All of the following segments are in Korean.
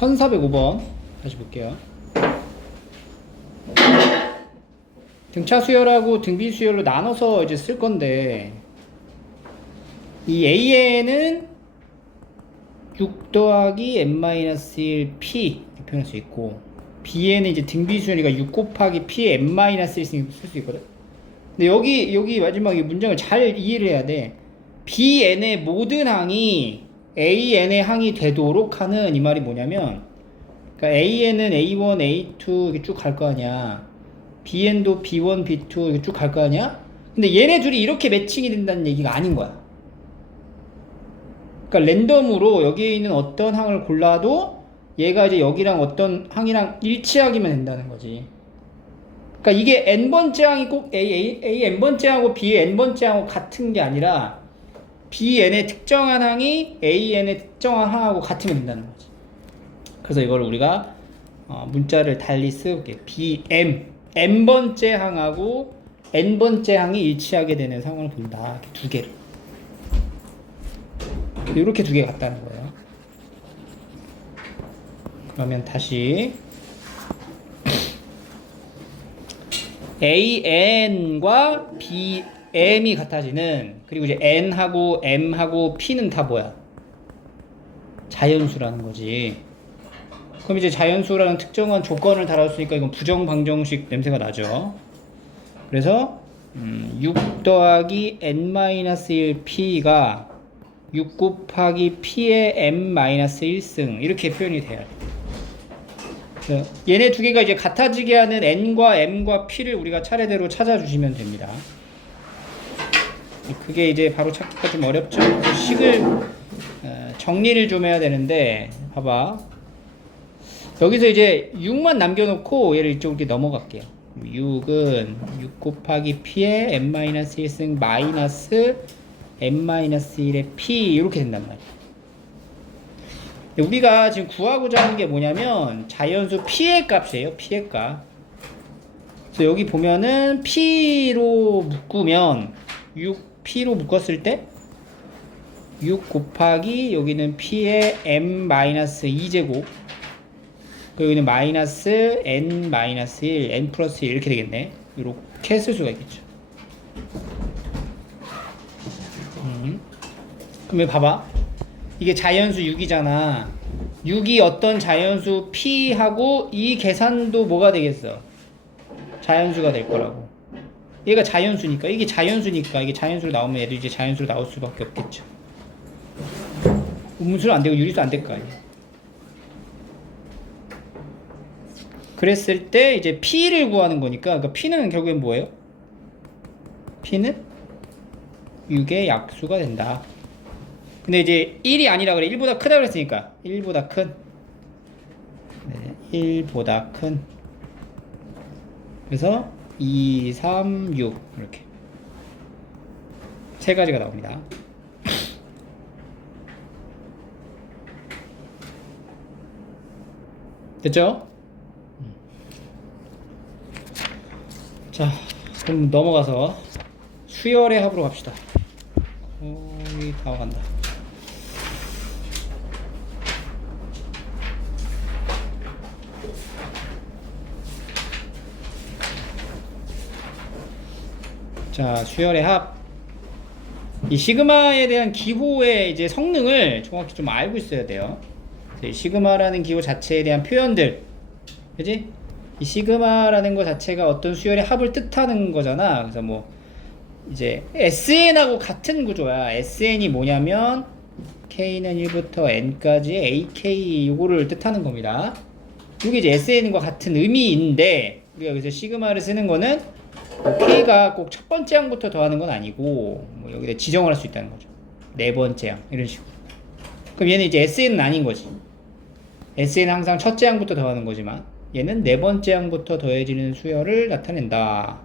1405번 다시 볼게요. 등차 수열하고 등비 수열로 나눠서 이제 쓸 건데, 이 AN은 6 더하기 n-1 p 이렇게 표현할 수 있고, B에는 이제 등비 수열이니까 6 곱하기 p n-1 쓸 수 있거든. 근데 여기 마지막에 문장을 잘 이해를 해야 돼. Bn의 모든 항이 AN의 항이 되도록 하는 이 말이 뭐냐면, 그러니까 AN은 A1, A2 이렇게 쭉 갈 거 아니야. BN도 B1, B2 이렇게 쭉 갈 거 아니야. 근데 얘네 둘이 이렇게 매칭이 된다는 얘기가 아닌 거야. 그러니까 랜덤으로 여기에 있는 어떤 항을 골라도 얘가 이제 여기랑 어떤 항이랑 일치하기만 된다는 거지. 그러니까 이게 n번째 항이 꼭 A n번째 항하고 B n번째 항하고 같은 게 아니라 Bn의 특정한 항이 AN의 특정한 항하고 같으면 된다는 거지. 그래서 이걸 우리가 문자를 달리 쓸게. BM n번째 항하고 n번째 항이 일치하게 되는 상황을 본다. 이렇게 두 개를. 이렇게 두 개 같다는 거예요. 그러면 다시 AN과 BM이 같아지는, 그리고 이제 N하고 M하고 P는 다 뭐야? 자연수라는 거지. 그럼 이제 자연수라는 특정한 조건을 달았으니까 이건 부정방정식 냄새가 나죠. 그래서 6 더하기 n-1 p가 6 곱하기 p의 m-1승 이렇게 표현이 돼야 돼. 얘네 두 개가 이제 같아지게 하는 n과 m과 p를 우리가 차례대로 찾아주시면 됩니다. 그게 이제 바로 찾기가 좀 어렵죠. 식을 정리를 좀 해야 되는데, 봐봐. 여기서 이제 6만 남겨놓고 얘를 이쪽으로 이렇게 넘어갈게요. 6은 6 곱하기 p의 n-1승 마이너스 n-1의 p 이렇게 된단 말이야. 우리가 지금 구하고자 하는 게 뭐냐면 자연수 p의 값이에요. p의 값. 그래서 여기 보면은 p로 묶으면 6p로 묶었을 때 6 곱하기 여기는 p의 m-2제곱, 그리고 여기는 마이너스 n-1 n 플러스 1 이렇게 되겠네. 이렇게 쓸 수가 있겠죠. 그러면 봐봐, 이게 자연수 6이잖아. 6이 어떤 자연수 p하고 이 계산도 뭐가 되겠어? 자연수가 될 거라고. 얘가 자연수니까, 이게 자연수로 나오면 얘도 이제 자연수로 나올 수밖에 없겠죠. 음수는 안 되고 유리수 안 될 거 아니야. 그랬을 때 이제 p를 구하는 거니까, 그러니까 p는 결국엔 뭐예요? p는 6의 약수가 된다. 근데 이제 1이 아니라 그래. 1보다 크다 그랬으니까 1보다 큰. 네, 1보다 큰. 그래서 2, 3, 6 이렇게 세 가지가 나옵니다. 됐죠? 자, 그럼 넘어가서 수열의 합으로 갑시다. 거의 다 와간다. 자, 수열의 합. 이 시그마에 대한 기호의 이제 성능을 정확히 좀 알고 있어야 돼요. 이 시그마라는 기호 자체에 대한 표현들, 그지? 이 시그마라는 것 자체가 어떤 수열의 합을 뜻하는 거잖아. 그래서 뭐 이제 SN하고 같은 구조야. SN이 뭐냐면 K는 1부터 N까지 AK 요거를 뜻하는 겁니다. 이게 이제 SN과 같은 의미인데, 우리가 여기서 시그마를 쓰는 거는 뭐 K가 꼭 첫 번째 항부터 더하는 건 아니고, 뭐 여기다 지정을 할 수 있다는 거죠. 네 번째 항 이런 식으로. 그럼 얘는 이제 SN은 아닌 거지. SN은 항상 첫째 항부터 더하는 거지만 얘는 네 번째 항부터 더해지는 수열을 나타낸다.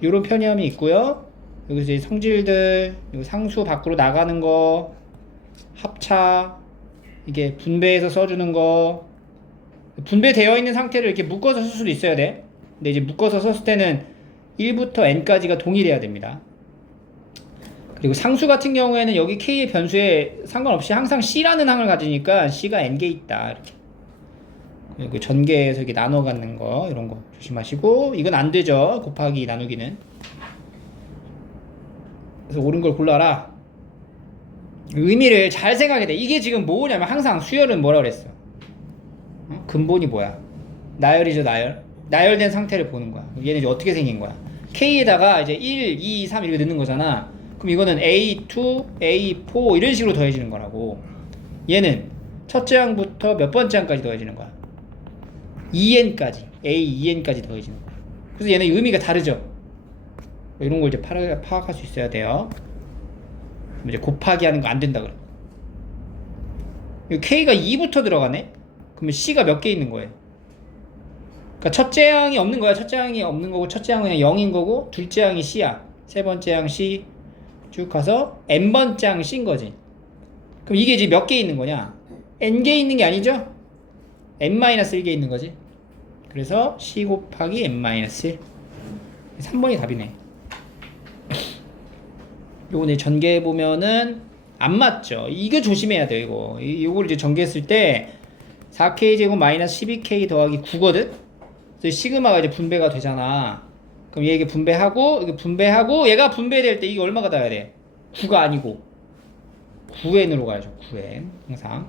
이런 편의함이 있고요. 여기서 이제 성질들, 상수 밖으로 나가는 거, 합차, 이게 분배해서 써주는 거, 분배되어 있는 상태를 이렇게 묶어서 쓸 수도 있어야 돼. 근데 이제 묶어서 썼을 때는 1부터 n까지가 동일해야 됩니다. 그리고 상수 같은 경우에는 여기 K의 변수에 상관없이 항상 C라는 항을 가지니까 C가 N개 있다. 이렇게. 그리고 전개해서 이렇게 나눠 갖는 거, 이런 거 조심하시고, 이건 안 되죠. 곱하기 나누기는. 그래서 옳은 걸 골라라. 의미를 잘 생각해야 돼. 이게 지금 뭐냐면 항상 수열은 뭐라 그랬어? 근본이 뭐야? 나열이죠, 나열. 나열된 상태를 보는 거야. 얘는 이제 어떻게 생긴 거야? K에다가 이제 1, 2, 3 이렇게 넣는 거잖아. 그럼 이거는 A2, A4 이런 식으로 더해지는 거라고. 얘는 첫째 항부터 몇 번째 항까지 더해지는 거야? 2n까지. A2n까지 더해지는 거야. 그래서 얘는 의미가 다르죠. 이런 걸 이제 파악할 수 있어야 돼요. 이제 곱하기 하는 거 안 된다 그래. K가 2부터 들어가네? 그러면 C가 몇 개 있는 거예요? 그러니까 첫째 항이 없는 거야. 첫째 항이 없는 거고, 첫째 항은 그냥 0인 거고, 둘째 항이 C야. 세 번째 항 C 쭉 가서 n번째 항 C인 거지. 그럼 이게 이제 몇 개 있는 거냐? n개 있는 게 아니죠? n-1개 있는 거지. 그래서 C 곱하기 n-1. 3번이 답이네. 요거 이제 전개해 보면은 안 맞죠. 이거 조심해야 돼요. 이걸 이제 전개했을 때 4K 제곱 마이너스 12K 더하기 9거든. 그래서 시그마가 이제 분배가 되잖아. 그럼 얘 이게 분배하고 이게 분배하고 얘가 분배될 때 이게 얼마가 나야 돼? 9가 아니고 9n으로 가야죠. 9n 항상.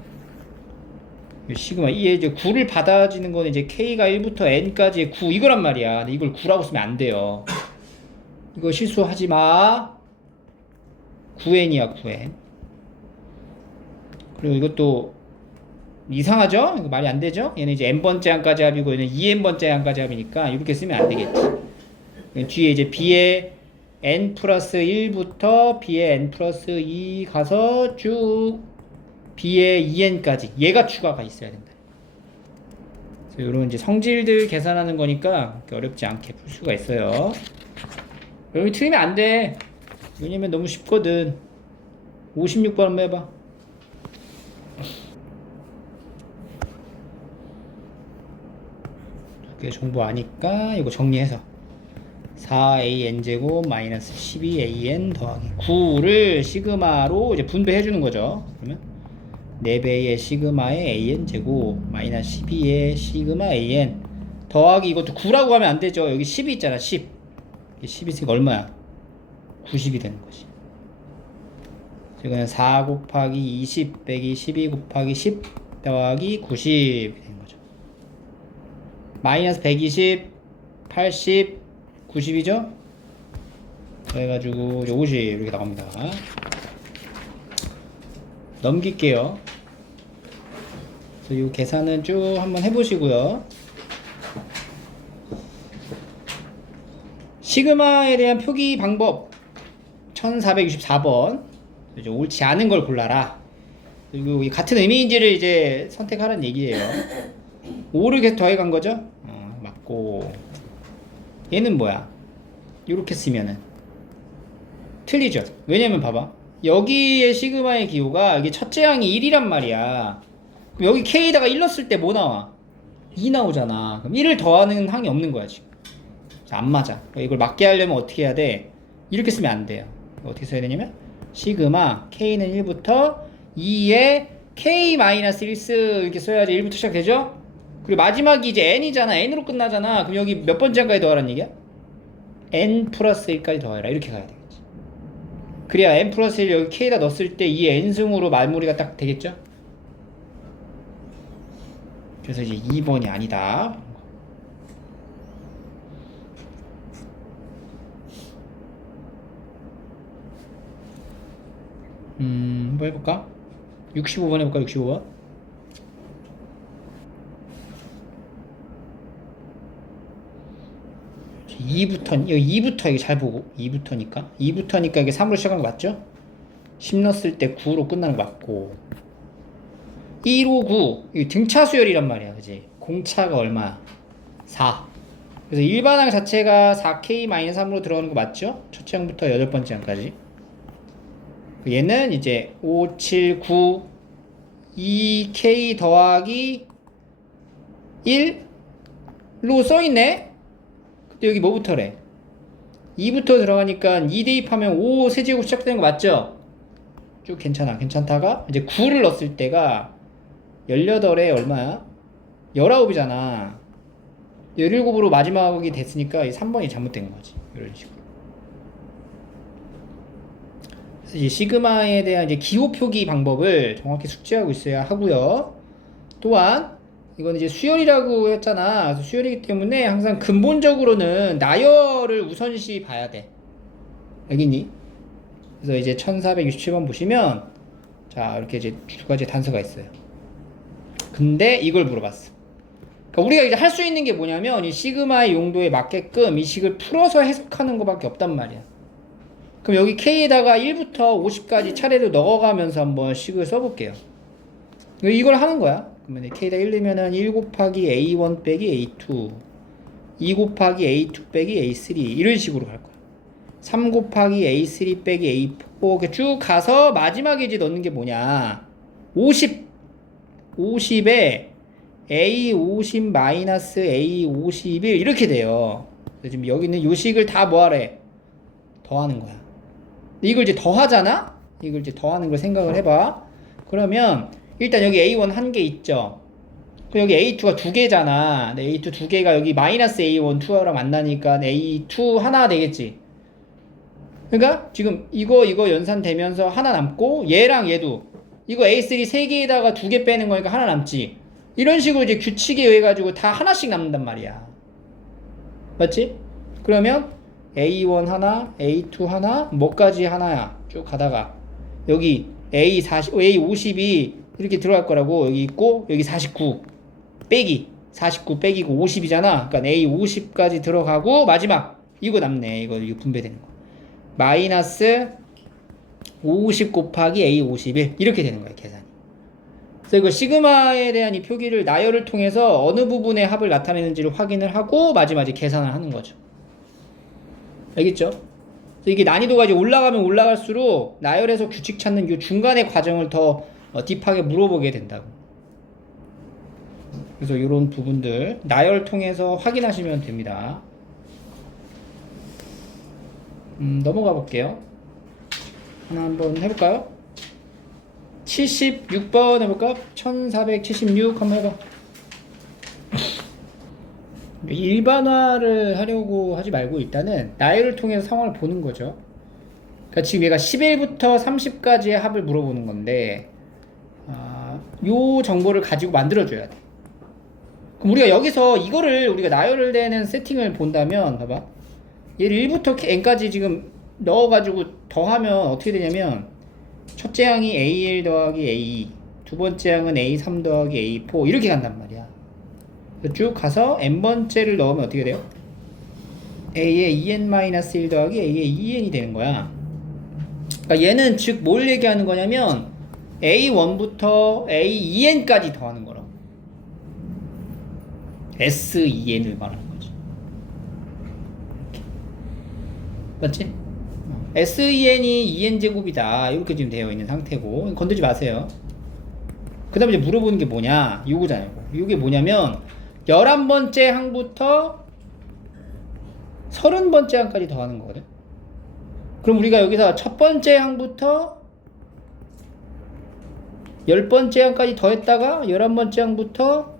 시그마 이게 이제 9를 받아지는 거는 이제 K가 1부터 n까지의 9 이거란 말이야. 근데 이걸 9라고 쓰면 안 돼요. 이거 실수하지 마. 9n이야 9n. 그리고 이것도 이상하죠? 이거 말이 안 되죠? 얘는 이제 n번째 항까지 합이고 얘는 2n번째 항까지 합이니까 이렇게 쓰면 안 되겠지. 뒤에 이제 b의 n 플러스 1부터 b의 n 플러스 2 가서 쭉 b의 2n까지 얘가 추가가 있어야 된다. 그래서 이런 이제 성질들 계산하는 거니까 어렵지 않게 풀 수가 있어요. 여기 틀리면 안 돼. 왜냐면 너무 쉽거든. 56번 한번 해봐. 그게 정보 아니까 이거 정리해서 4an제곱 마이너스 12an 더하기 9를 시그마로 이제 분배해 주는 거죠. 그러면 4배의 시그마의 an제곱 마이너스 12의 시그마 an 더하기 이것도 9라고 하면 안 되죠. 여기 10이 있잖아. 10 있으니까 얼마야? 90이 되는 거지. 이거는 4 곱하기 20 빼기 12 곱하기 10 더하기 90이 되는 거죠. 마이너스 120, 80, 90이죠? 그래가지고 50 이렇게 나옵니다. 넘길게요. 그래서 이 계산은 쭉 한번 해보시고요. 시그마에 대한 표기 방법 1464번 이제 옳지 않은 걸 골라라. 그리고 같은 의미인지를 이제 선택하라는 얘기예요. 5를 계속 더해간 거죠? 맞고 얘는 뭐야? 이렇게 쓰면은 틀리죠? 왜냐면 봐봐 여기에 시그마의 기호가 이게 첫째 항이 1이란 말이야. 그럼 여기 K에다가 1 넣었을 때 뭐 나와? 2 나오잖아. 그럼 1을 더하는 항이 없는 거야 지금. 안 맞아. 이걸 맞게 하려면 어떻게 해야 돼? 이렇게 쓰면 안 돼요. 어떻게 써야 되냐면 시그마 K는 1부터 2에 K-1 이렇게 써야지 1부터 시작되죠? 그리고 마지막이 이제 n이잖아. n으로 끝나잖아. 그럼 여기 몇 번째 항까지 더하라는 얘기야? n 플러스 1까지 더해라. 이렇게 가야 되겠지. 그래야 n 플러스 1 여기 k에다 넣었을 때 이 n승으로 마무리가 딱 되겠죠? 그래서 이제 2번이 아니다. 한번 해볼까? 65번 해볼까? 65번? 여기 2부터 이거 잘 보고 2부터니까 이게 3으로 시작한 거 맞죠? 10 넣었을 때 9로 끝나는 거 맞고 159 이거 등차 수열이란 말이야. 그지? 공차가 얼마야? 4. 그래서 일반항 자체가 4K-3으로 들어가는 거 맞죠? 첫째 항부터 8번째 항까지. 얘는 이제 5, 7, 9 2K 더하기 1로 써있네? 근데 여기 뭐부터래? 2부터 들어가니까 2 대입하면 5 세제곱 시작되는 거 맞죠? 쭉 괜찮다가 이제 9를 넣었을 때가 18에 얼마야? 19이잖아. 17으로 마지막이 됐으니까 이 3번이 잘못된 거지. 이런 식으로. 그래서 이 시그마에 대한 이제 기호 표기 방법을 정확히 숙지하고 있어야 하고요. 또한 이건 이제 수열이라고 했잖아. 그래서 수열이기 때문에 항상 근본적으로는 나열을 우선시 봐야 돼. 알겠니? 그래서 이제 1467번 보시면 자 이렇게 이제 두 가지 단서가 있어요. 근데 이걸 물어봤어. 그러니까 우리가 이제 할 수 있는 게 뭐냐면 이 시그마의 용도에 맞게끔 이 식을 풀어서 해석하는 것밖에 없단 말이야. 그럼 여기 K에다가 1부터 50까지 차례로 넣어가면서 한번 식을 써볼게요. 이걸 하는 거야. 그러면 K에다 1 넣으면은 1 곱하기 A1 빼기 A2 2 곱하기 A2 빼기 A3 이런 식으로 갈 거야. 3 곱하기 A3 빼기 A4 이렇게 쭉 가서 마지막에 이제 넣는 게 뭐냐 50에 A50 마이너스 A51 이렇게 돼요. 지금 여기 있는 요식을 다 뭐하래? 더하는 거야. 이걸 이제 더하잖아? 이걸 이제 더하는 걸 생각을 해봐. 그러면 일단 여기 A1 한 개 있죠? 그럼 여기 A2가 두 개잖아. A2 두 개가 여기 마이너스 A1 2랑 만나니까 A2 하나 되겠지? 그러니까 지금 이거 연산되면서 하나 남고 얘랑 얘도 이거 A3 세 개에다가 두 개 빼는 거니까 하나 남지. 이런 식으로 이제 규칙에 의해 가지고 다 하나씩 남는단 말이야. 맞지? 그러면 A1 하나, A2 하나, 뭐까지 하나야? 쭉 가다가 여기 A50이 이렇게 들어갈 거라고 여기 있고 여기 49 빼기 49 빼기고 50이잖아. 그러니까 A50까지 들어가고 마지막 이거 남네. 이거 분배되는 거. 마이너스 50 곱하기 A51 이렇게 되는 거야 계산이. 그래서 이거 시그마에 대한 이 표기를 나열을 통해서 어느 부분의 합을 나타내는지를 확인을 하고 마지막에 계산을 하는 거죠. 알겠죠? 그래서 이게 난이도가 이제 올라가면 올라갈수록 나열에서 규칙 찾는 이 중간의 과정을 더 딥하게 물어보게 된다고. 그래서 이런 부분들 나열 통해서 확인하시면 됩니다. 넘어가 볼게요. 하나 한번 해볼까요? 76번 해볼까? 1476 한번 해봐. 일반화를 하려고 하지 말고 일단은 나열을 통해서 상황을 보는 거죠. 그러니까 지금 얘가 11부터 30까지의 합을 물어보는 건데 요 정보를 가지고 만들어줘야 돼. 그럼 우리가 여기서 이거를 우리가 나열을 되는 세팅을 본다면 봐봐. 얘를 1부터 n까지 지금 넣어가지고 더하면 어떻게 되냐면 첫째 항이 A1 더하기 A2 두 번째 항은 A3 더하기 A4 이렇게 간단 말이야. 쭉 가서 n번째를 넣으면 어떻게 돼요? A의 2n-1 더하기 A의 2n이 되는 거야. 그러니까 얘는 즉 뭘 얘기하는 거냐면 A1부터 A2n까지 더하는 거라고. S2n을 말하는 거지. 맞지? S2n이 2n제곱이다 이렇게 지금 되어 있는 상태고 건들지 마세요. 그 다음에 이제 물어보는 게 뭐냐 요거잖아요. 이게 뭐냐면 11번째 항부터 30번째 항까지 더하는 거거든. 그럼 우리가 여기서 첫 번째 항부터 10번째 항까지 더했다가 11번째 항부터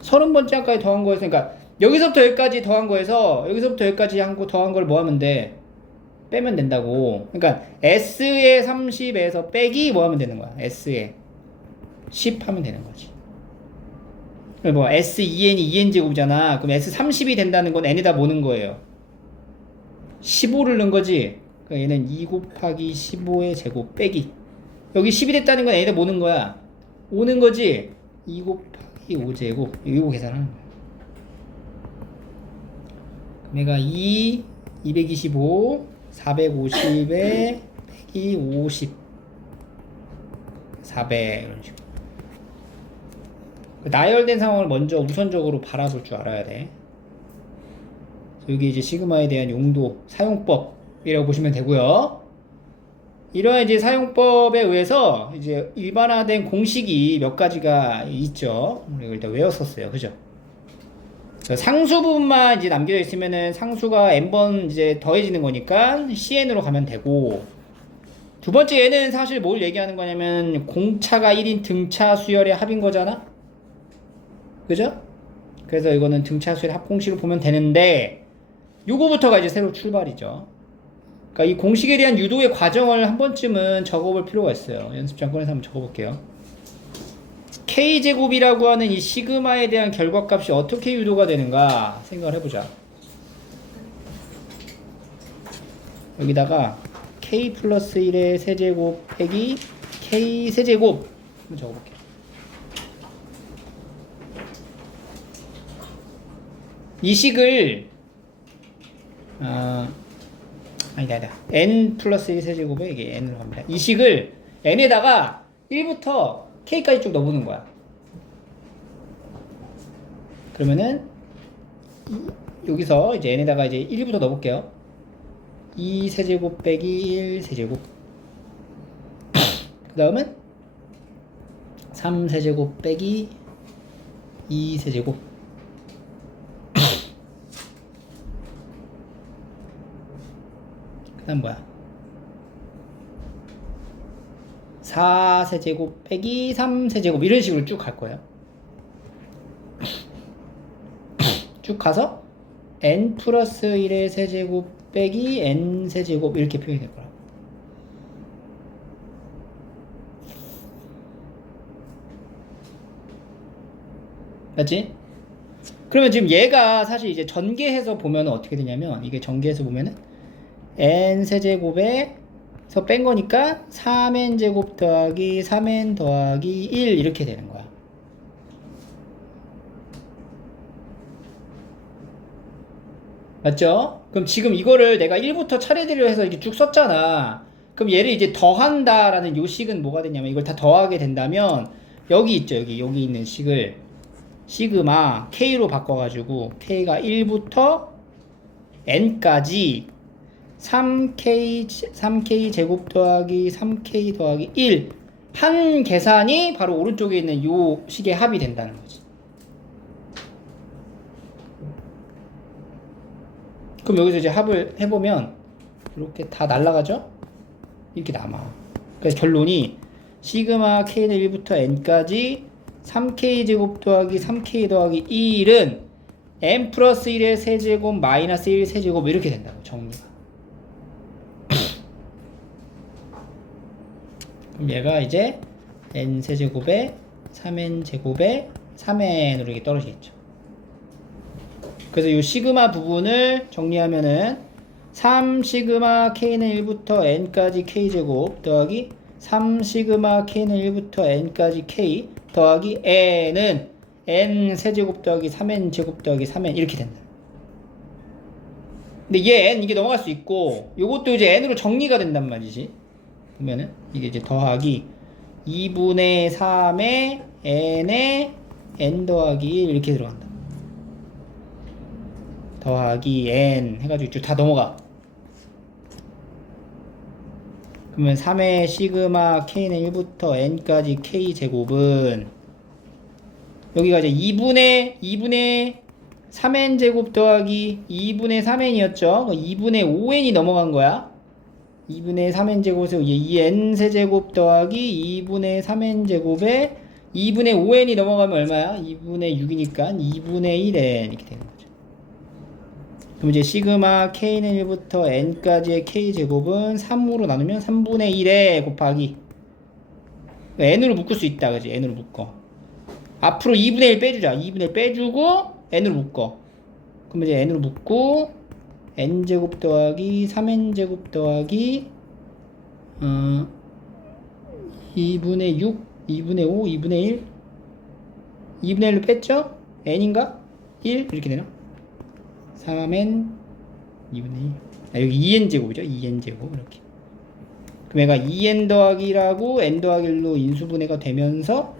30번째 항까지 더한 거에서 그러니까 여기서부터 여기까지 더한 거에서 여기서부터 여기까지 한 거 더한 걸 뭐 하면 돼? 빼면 된다고. 그러니까 S의 30에서 빼기 뭐 하면 되는 거야? S의 10 하면 되는 거지. 뭐 S2n이 2n제곱이잖아. 그럼 S30이 된다는 건 n에다 모는 거예요. 15를 넣은 거지. 그러니까 얘는 2 곱하기 15의 제곱 빼기 여기 10이 됐다는 건 n에다 모는 거야. 오는 거지. 2 곱하기 5제곱 이거 계산하는 거야. 내가 225 450에 빼기 50 400 이런 식으로 나열된 상황을 먼저 우선적으로 바라볼 줄 알아야 돼. 여기 이제 시그마에 대한 용도 사용법이라고 보시면 되고요. 이러한 이제 사용법에 의해서 이제 일반화된 공식이 몇 가지가 있죠. 우리가 일단 외웠었어요. 그죠? 상수 부분만 이제 남겨져 있으면은 상수가 n번 이제 더해지는 거니까 cn으로 가면 되고, 두 번째 얘는 사실 뭘 얘기하는 거냐면 공차가 1인 등차 수열의 합인 거잖아. 그죠? 그래서 이거는 등차 수열의 합 공식을 보면 되는데, 요거부터가 이제 새로 출발이죠. 그러니까 이 공식에 대한 유도의 과정을 한 번쯤은 적어볼 필요가 있어요. 연습장 꺼내서 한번 적어볼게요. K제곱이라고 하는 이 시그마에 대한 결과값이 어떻게 유도가 되는가 생각을 해보자. 여기다가 K 플러스 1의 세제곱 빼기 K 세제곱 한번 적어볼게요. 이 식을 아니다 n 플러스 1 세제곱에 이게 n으로 갑니다. 이 식을 n에다가 1부터 k까지 쭉 넣어보는 거야. 그러면은 여기서 이제 n에다가 이제 1부터 넣어볼게요. 2 세제곱 빼기 1 세제곱. 그 다음은 3 세제곱 빼기 2 세제곱. 그 다음 뭐야? 4세제곱 빼기 3세제곱 이런 식으로 쭉 갈 거예요. 쭉 가서 n 플러스 1의 세제곱 빼기 n 세제곱 이렇게 표현이 될 거라고. 맞지? 그러면 지금 얘가 사실 이제 전개해서 보면 어떻게 되냐면, 이게 전개해서 보면은 n 세제곱에서 뺀 거니까 3n 제곱 더하기 3n 더하기 1 이렇게 되는 거야. 맞죠? 그럼 지금 이거를 내가 1부터 차례대로 해서 이렇게 쭉 썼잖아. 그럼 얘를 이제 더한다라는 요 식은 뭐가 되냐면, 이걸 다 더하게 된다면 여기 있죠. 여기 있는 식을 시그마 K로 바꿔가지고 K가 1부터 N까지 3K 제곱 더하기 3K 더하기 1 한 계산이 바로 오른쪽에 있는 요 식의 합이 된다는 거지. 그럼 여기서 이제 합을 해보면 이렇게 다 날아가죠? 이렇게 남아. 그래서 결론이 시그마 K는 1부터 N까지 3K 제곱 더하기 3K 더하기 1은 N 플러스 1의 세제곱 마이너스 1 세제곱 이렇게 된다고, 정리가. 그럼 얘가 이제 N 세제곱에 3N 제곱에 3N으로 이렇게 떨어지겠죠. 그래서 이 시그마 부분을 정리하면은 3 시그마 K는 1부터 N까지 K제곱 더하기 3 시그마 K는 1부터 N까지 K 더하기 N은 N 세제곱 더하기 3N 제곱 더하기 3N 이렇게 된다. 근데 얘 N 이게 넘어갈 수 있고, 요것도 이제 N으로 정리가 된단 말이지. 보면은 이게 이제 더하기 2분의 3의 N에 N 더하기 1 이렇게 들어간다. 더하기 N 해가지고 쭉 다 넘어가. 그러면 3의 시그마 K는 1부터 N까지 K제곱은 여기가 이제 2분의 3N 제곱 더하기 2분의 3N이었죠. 2분의 5N이 넘어간 거야. 2분의 3N 제곱에서 2N 세제곱 더하기 2분의 3N 제곱에 2분의 5N이 넘어가면 얼마야? 2분의 6이니까 2분의 1N 이렇게 되는 거죠. 그럼 이제 시그마 K는 1부터 N까지의 K제곱은 3으로 나누면 3분의 1에 곱하기 N으로 묶을 수 있다. 그지? N으로 묶어. 앞으로 2분의 1 빼주자. 2분의 1 빼주고 N으로 묶어. 그럼 이제 N으로 묶고 N제곱 더하기 3N제곱 더하기 2분의 6, 2분의 5, 2분의 1 2분의 1로 뺐죠? N인가? 1 이렇게 되나? 3N 2분의 1 여기 2N제곱이죠? 2N제곱 이렇게. 그럼 얘가 2N 더하기라고 N 더하기 1로 인수분해가 되면서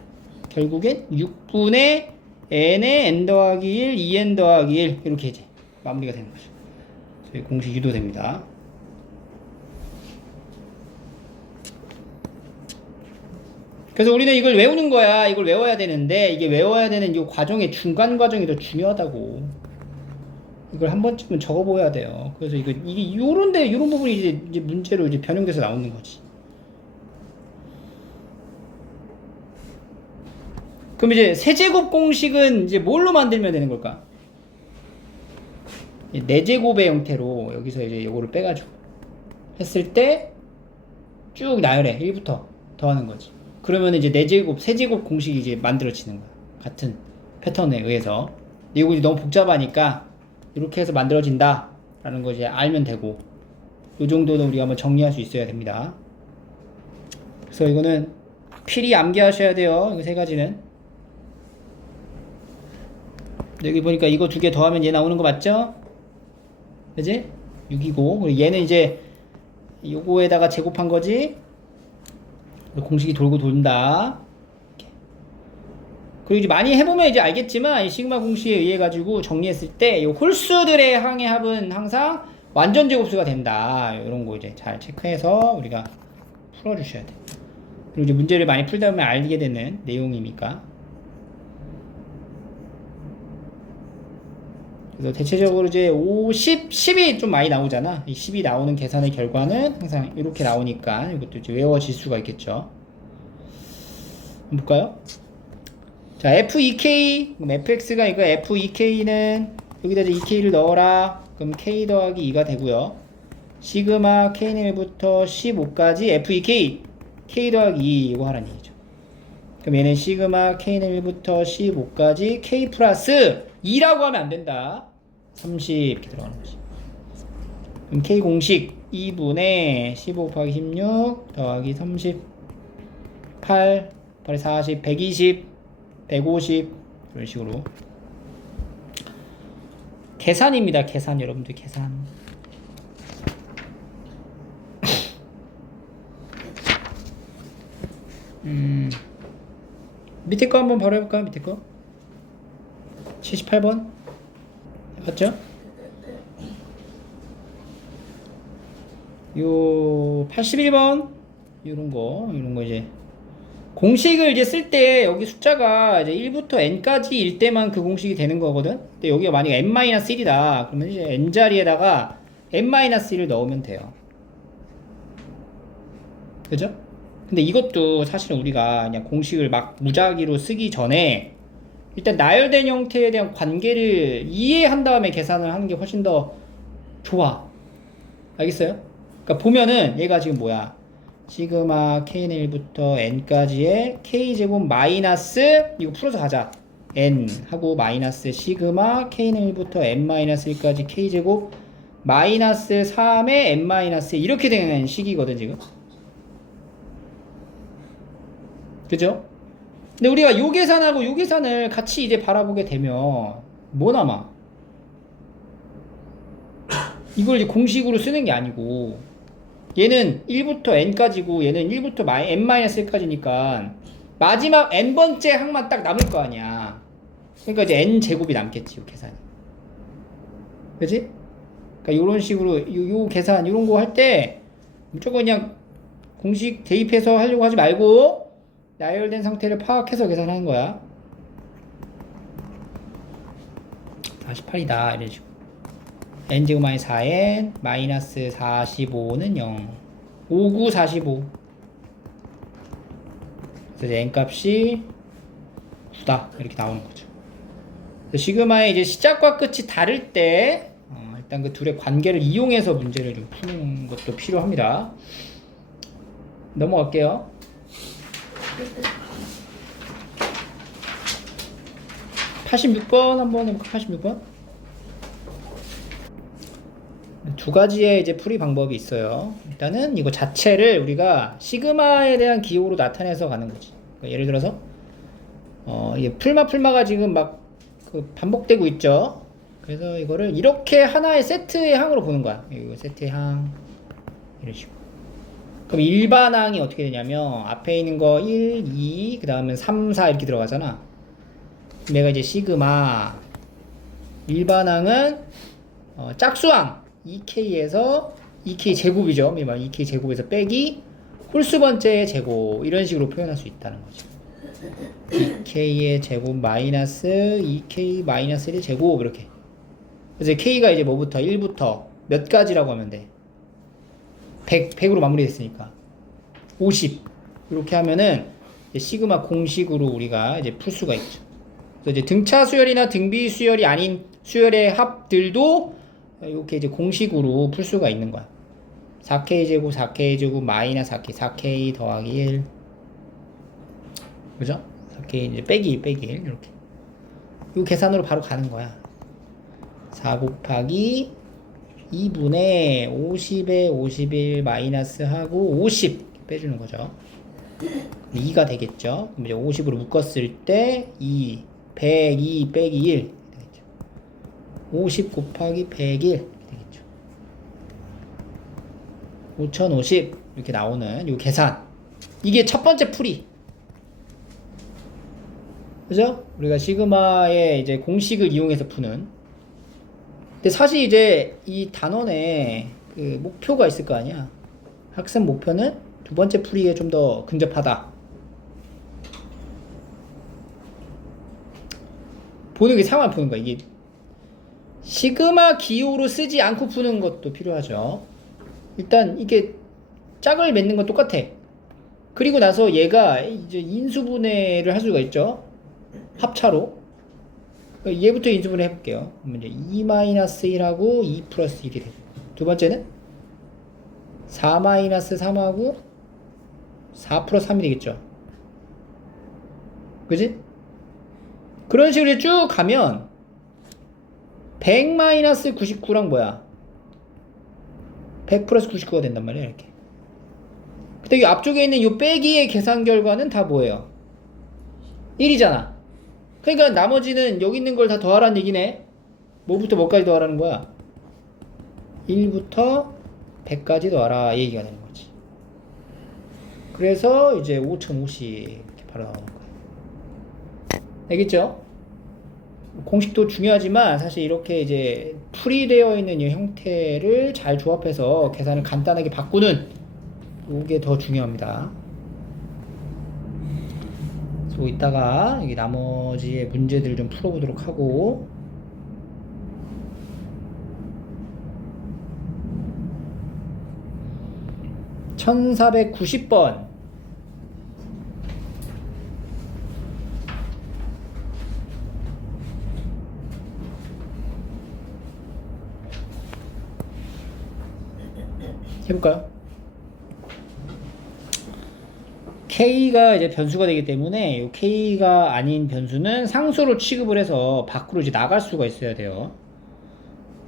결국엔 6분의 N의 N 더하기 1, 2N 더하기 1 이렇게 이제 마무리가 되는 거죠. 저희 공식 유도됩니다. 그래서 우리는 이걸 외우는 거야. 이걸 외워야 되는데 이게 외워야 되는 이 과정의 중간 과정이 더 중요하다고. 이걸 한 번쯤은 적어보아야 돼요. 그래서 이게 요런데 요런 부분이 이제 문제로 이제 변형돼서 나오는 거지. 그럼 이제 세제곱 공식은 이제 뭘로 만들면 되는 걸까? 4제곱의 형태로 여기서 이제 요거를 빼가지고 했을 때 쭉 나열해. 1부터 더하는 거지. 그러면 이제 4제곱, 세제곱 공식이 이제 만들어지는 거야. 같은 패턴에 의해서. 이거 이제 너무 복잡하니까 이렇게 해서 만들어진다 라는 거 이제 알면 되고, 요 정도는 우리가 한번 정리할 수 있어야 됩니다. 그래서 이거는 필히 암기하셔야 돼요. 이 3가지는. 여기 보니까 이거 2개 더하면 얘 나오는 거 맞죠? 그지? 6이고, 그리고 얘는 이제 요거에다가 제곱한 거지. 공식이 돌고 돈다. 그리고 이제 많이 해보면 이제 알겠지만 이 시그마 공식에 의해 가지고 정리했을 때 이 홀수들의 항의 합은 항상 완전 제곱수가 된다. 이런 거 이제 잘 체크해서 우리가 풀어주셔야 돼. 그리고 이제 문제를 많이 풀다 보면 알게 되는 내용이니까. 그래서 대체적으로 이제 5, 10, 10이 좀 많이 나오잖아. 이 10이 나오는 계산의 결과는 항상 이렇게 나오니까 이것도 이제 외워질 수가 있겠죠. 한번 볼까요? 자, F2K, 그럼 FX가 이거 F2K는 여기다 이제 2K를 넣어라. 그럼 K 더하기 2가 되고요. 시그마 K는 1부터 15까지 F2K, K 더하기 2 이거 하라는 얘기죠. 그럼 얘는 시그마 K는 1부터 15까지 K 플러스 2라고 하면 안 된다. 30 이렇게 들어가는 거지. 그럼 K 공식 2분의 15 곱하기 16 더하기 38, 8에 40, 120, 150 이런 식으로 계산입니다. 계산 여러분들 계산. 밑에 거 한번 바로 해볼까요? 밑에 거 78번 맞죠? 요 81번 이런 거 이제 공식을 이제 쓸 때 여기 숫자가 이제 1부터 n까지일 때만 그 공식이 되는 거거든. 근데 여기가 만약에 n-1이다 그러면 이제 n 자리에다가 n-1을 넣으면 돼요. 그죠? 근데 이것도 사실은 우리가 그냥 공식을 막 무작위로 쓰기 전에 일단 나열된 형태에 대한 관계를 이해한 다음에 계산을 하는 게 훨씬 더 좋아. 알겠어요? 그러니까 보면은 얘가 지금 뭐야? 시그마 K는 1부터 N까지의 K제곱 마이너스 이거 풀어서 가자. N 하고 마이너스 시그마 K는 1부터 N-1까지 K제곱 마이너스 3의 N-1 이렇게 되는 식이거든 지금. 그죠? 근데 우리가 요 계산하고 요 계산을 같이 이제 바라보게 되면 뭐 남아? 이걸 이제 공식으로 쓰는 게 아니고 얘는 1부터 n까지고 얘는 1부터 n-1까지니까 마지막 n번째 항만 딱 남을 거 아니야. 그러니까 이제 n제곱이 남겠지 요 계산이. 그치? 그러니까 요런 식으로 요 계산 요런 거 할 때 무조건 그냥 공식 대입해서 하려고 하지 말고 나열된 상태를 파악해서 계산하는 거야. 48이다 이런 식으로. n제곱 마이너스 4n 마이너스 45는 0 59 45 그래서 이제 n값이 9다 이렇게 나오는 거죠. 그래서 시그마의 이제 시작과 끝이 다를 때 일단 그 둘의 관계를 이용해서 문제를 좀 푸는 것도 필요합니다. 넘어갈게요. 86번 한번 해볼까? 86번 두 가지의 이제 풀이 방법이 있어요. 일단은 이거 자체를 우리가 시그마에 대한 기호로 나타내서 가는 거지. 그러니까 예를 들어서 이게 풀마가 지금 막 그 반복되고 있죠. 그래서 이거를 이렇게 하나의 세트의 항으로 보는 거야. 이거 세트의 항 이런 식으로. 그럼 일반항이 어떻게 되냐면 앞에 있는 거 1, 2, 그 다음에 3, 4 이렇게 들어가잖아. 내가 이제 시그마 일반항은 짝수항 2K에서 2K 제곱이죠. 2K 제곱에서 빼기 홀수 번째의 제곱 이런 식으로 표현할 수 있다는 거죠. 2k의 제곱 마이너스 2k 마이너스 1의 제곱 이렇게. 그래서 k가 이제 뭐부터 1부터 몇 가지라고 하면 돼? 100으로 마무리됐으니까 50 이렇게 하면은 이제 시그마 공식으로 우리가 이제 풀 수가 있죠. 그래서 이제 등차 수열이나 등비 수열이 아닌 수열의 합들도 이렇게 이제 공식으로 풀 수가 있는 거야. 4k 제곱 4k 제곱 마이너스 4k 더하기 1 그죠? 4k 이제 빼기 1 이렇게 이 계산으로 바로 가는 거야. 4 곱하기 2분의 50에 51 마이너스 하고 50 빼주는 거죠. 2가 되겠죠. 그럼 이제 50으로 묶었을 때 2, 102 빼기 1 되겠죠. 50 곱하기 101 되겠죠. 5050 이렇게 나오는 이 계산. 이게 첫 번째 풀이. 그죠? 우리가 시그마의 이제 공식을 이용해서 푸는. 근데 사실 이제 이 단원에 그 목표가 있을 거 아니야. 학습 목표는 두 번째 풀이에 좀 더 근접하다. 보는 게 상황을 보는 거야. 이게 시그마 기호로 쓰지 않고 푸는 것도 필요하죠. 일단 이게 짝을 맺는 건 똑같아. 그리고 나서 얘가 이제 인수분해를 할 수가 있죠. 합차로. 얘부터 인수분해 해볼게요. 그러면 이제 2-1하고 2 플러스 1이 되고. 두 번째는 4-3하고 4 플러스 3이 되겠죠. 그지? 그런 식으로 쭉 가면 100-99랑 뭐야? 100 플러스 99가 된단 말이야, 이렇게. 근데 이 앞쪽에 있는 이 빼기의 계산 결과는 다 뭐예요? 1이잖아. 그러니까 나머지는 여기 있는 걸 다 더하라는 얘기네. 뭐부터 뭐까지 더하라는 거야? 1부터 100까지 더하라. 이 얘기가 되는 거지. 그래서 이제 5050 이렇게 바로 나오는 거야. 알겠죠? 공식도 중요하지만 사실 이렇게 이제 풀이되어 있는 이 형태를 잘 조합해서 계산을 간단하게 바꾸는 이게 더 중요합니다. 그래서 이따가 여기 나머지의 문제들을 좀 풀어보도록 하고 (1490번) 해볼까요? K가 이제 변수가 되기 때문에 이 K가 아닌 변수는 상수로 취급을 해서 밖으로 이제 나갈 수가 있어야 돼요.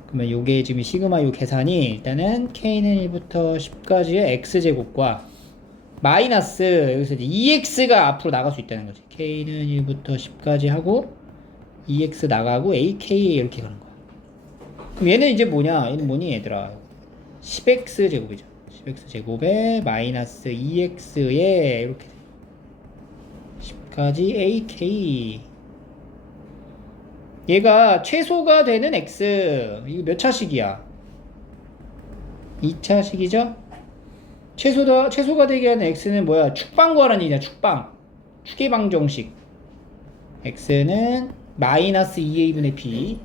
그러면 요게 지금 시그마 요 계산이 일단은 K는 1부터 10까지의 X제곱과 마이너스 여기서 이제 2X가 앞으로 나갈 수 있다는 거지. K는 1부터 10까지 하고 2X 나가고 AK 이렇게 가는 거야. 그럼 얘는 이제 뭐냐? 얘는 뭐니 얘들아? 10X 제곱이죠. 10X 제곱에 마이너스 2X에 이렇게 10까지 AK. 얘가 최소가 되는 X. 이거 몇 차식이야? 2차식이죠? 최소가 되게 하는 X는 뭐야? 축방 구하라는 얘기냐? 축방. 축의 방정식. X는 마이너스 2A분의 B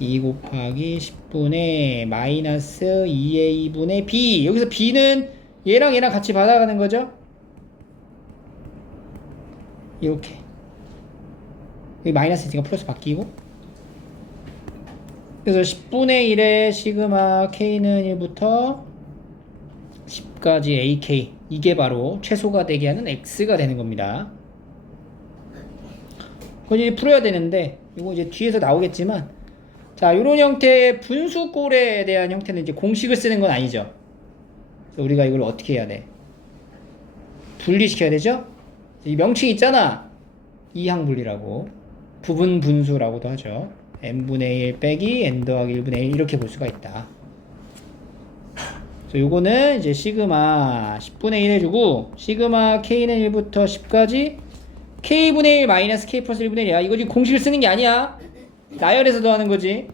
2 곱하기 10분의 마이너스 2A분의 B. 여기서 B는 얘랑 같이 받아가는 거죠? 이렇게. 여기 마이너스 있으니까 플러스 바뀌고. 그래서 10분의 1의 시그마 K는 1부터 10까지 AK. 이게 바로 최소가 되게 하는 X가 되는 겁니다. 그거 이제 풀어야 되는데, 이거 이제 뒤에서 나오겠지만, 자, 요런 형태의 분수꼴에 대한 형태는 이제 공식을 쓰는 건 아니죠. 그래서 우리가 이걸 어떻게 해야 돼? 분리시켜야 되죠? 이 명칭 있잖아. 이항분리라고. 부분 분수라고도 하죠. n분의 1 빼기 n 더하기 1분의 1 이렇게 볼 수가 있다. 그래서 요거는 이제 시그마 10분의 1 해주고, 시그마 k는 1부터 10까지 k분의 1 마이너스 k 플러스 1분의 1이야. 이거 지금 공식을 쓰는 게 아니야. 나열해서 더하는 거지.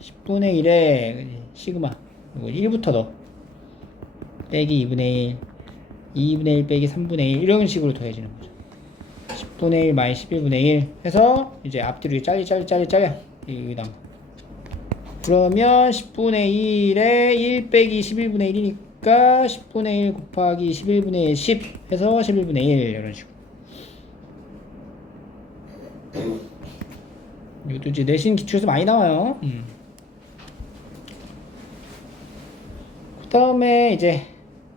10분의 1에 시그마 이거 1부터 넣어 빼기 2분의 1 2분의 1 빼기 3분의 1 이런 식으로 더해지는 거죠. 10분의 1 마이너스 11분의 1 해서 이제 앞뒤로 잘려 여기다. 그러면 10분의 1에 1 빼기 11분의 1이니까 10분의 1 곱하기 11분의 10 해서 11분의 1 이런 식으로. 이것도 이제 내신 기출에서 많이 나와요. 그 다음에 이제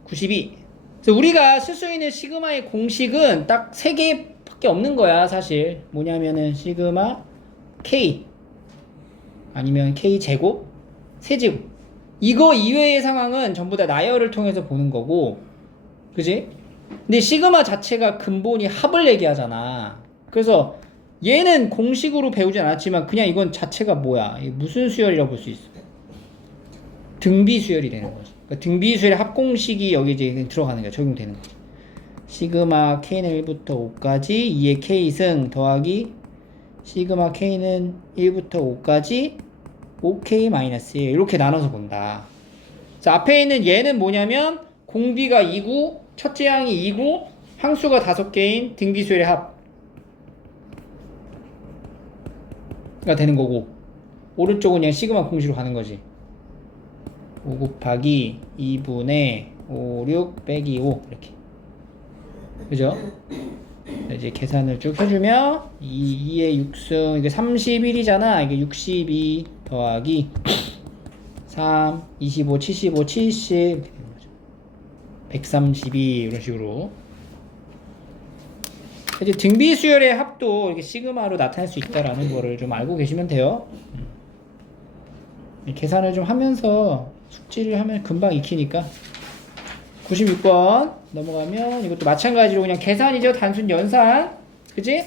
92. 그래서 우리가 쓸 수 있는 시그마의 공식은 딱 3개밖에 없는 거야, 사실. 뭐냐면은 시그마 K 아니면 K 제곱, 세제곱. 이거 이외의 상황은 전부 다 나열을 통해서 보는 거고, 그지? 근데 시그마 자체가 근본이 합을 얘기하잖아. 그래서 얘는 공식으로 배우진 않았지만 그냥 이건 자체가 뭐야? 이게 무슨 수열이라고 볼 수 있어? 등비 수열이 되는 거지. 그러니까 등비 수열의 합공식이 여기 이제 들어가는 거야. 적용되는 거지. 시그마 K는 1부터 5까지 2의 K승 더하기 시그마 K는 1부터 5까지 5K-1 이렇게 나눠서 본다. 그래서 앞에 있는 얘는 뭐냐면 공비가 2고 첫째 항이 2고 항수가 5개인 등비 수열의 합 가 되는 거고, 오른쪽은 그냥 시그마 공식으로 가는 거지. 5 곱하기 2분의 5, 6 빼기 5 이렇게. 그죠? 이제 계산을 쭉 해주면 2의 6승 이게 31이잖아. 이게 62 더하기 3, 25, 75, 70 이렇게 되는 거죠. 132 이런 식으로. 이제 등비 수열의 합도 이렇게 시그마로 나타낼 수 있다라는 거를 좀 알고 계시면 돼요. 계산을 좀 하면서 숙지를 하면 금방 익히니까. 96번 넘어가면 이것도 마찬가지로 그냥 계산이죠. 단순 연산. 그지?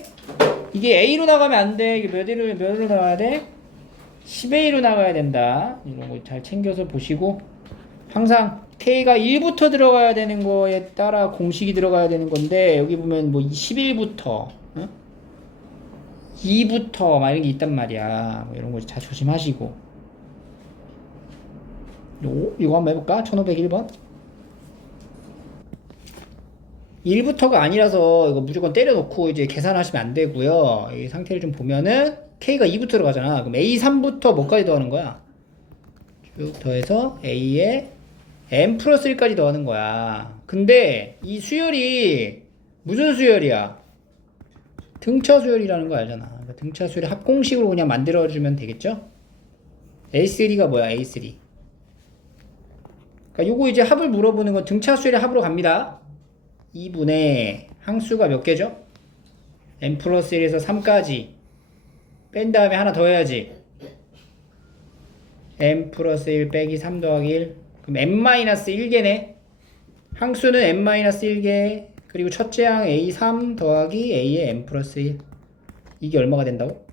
이게 A로 나가면 안 돼. 이게 몇으로 나가야 돼? 10A로 나가야 된다. 이런 거 잘 챙겨서 보시고, 항상 K가 1부터 들어가야 되는 거에 따라 공식이 들어가야 되는 건데, 여기 보면 뭐 11부터 2부터 막 이런 게 있단 말이야. 뭐 이런 거 잘 조심하시고. 이거 한번 해볼까? 1501번 1부터가 아니라서 이거 무조건 때려놓고 이제 계산하시면 안 되고요. 이 상태를 좀 보면은 K가 2부터 들어가잖아. 그럼 A3부터 뭐까지 더하는 거야? 쭉 더해서 A에 M 플러스 1까지 더하는 거야. 근데 이 수열이 무슨 수열이야? 등차 수열이라는 거 알잖아. 그러니까 등차 수열의 합공식으로 그냥 만들어주면 되겠죠? A3가 뭐야? A3. 그러니까 요거 이제 합을 물어보는 건 등차 수열의 합으로 갑니다. 2분의 항수가 몇 개죠? M 플러스 1에서 3까지 뺀 다음에 하나 더 해야지. M 플러스 1 빼기 3 더하기 1. 그럼 M-1개네. 항수는 M-1개. 그리고 첫째 항 A3 더하기 A의 M 플러스 1. 이게 얼마가 된다고?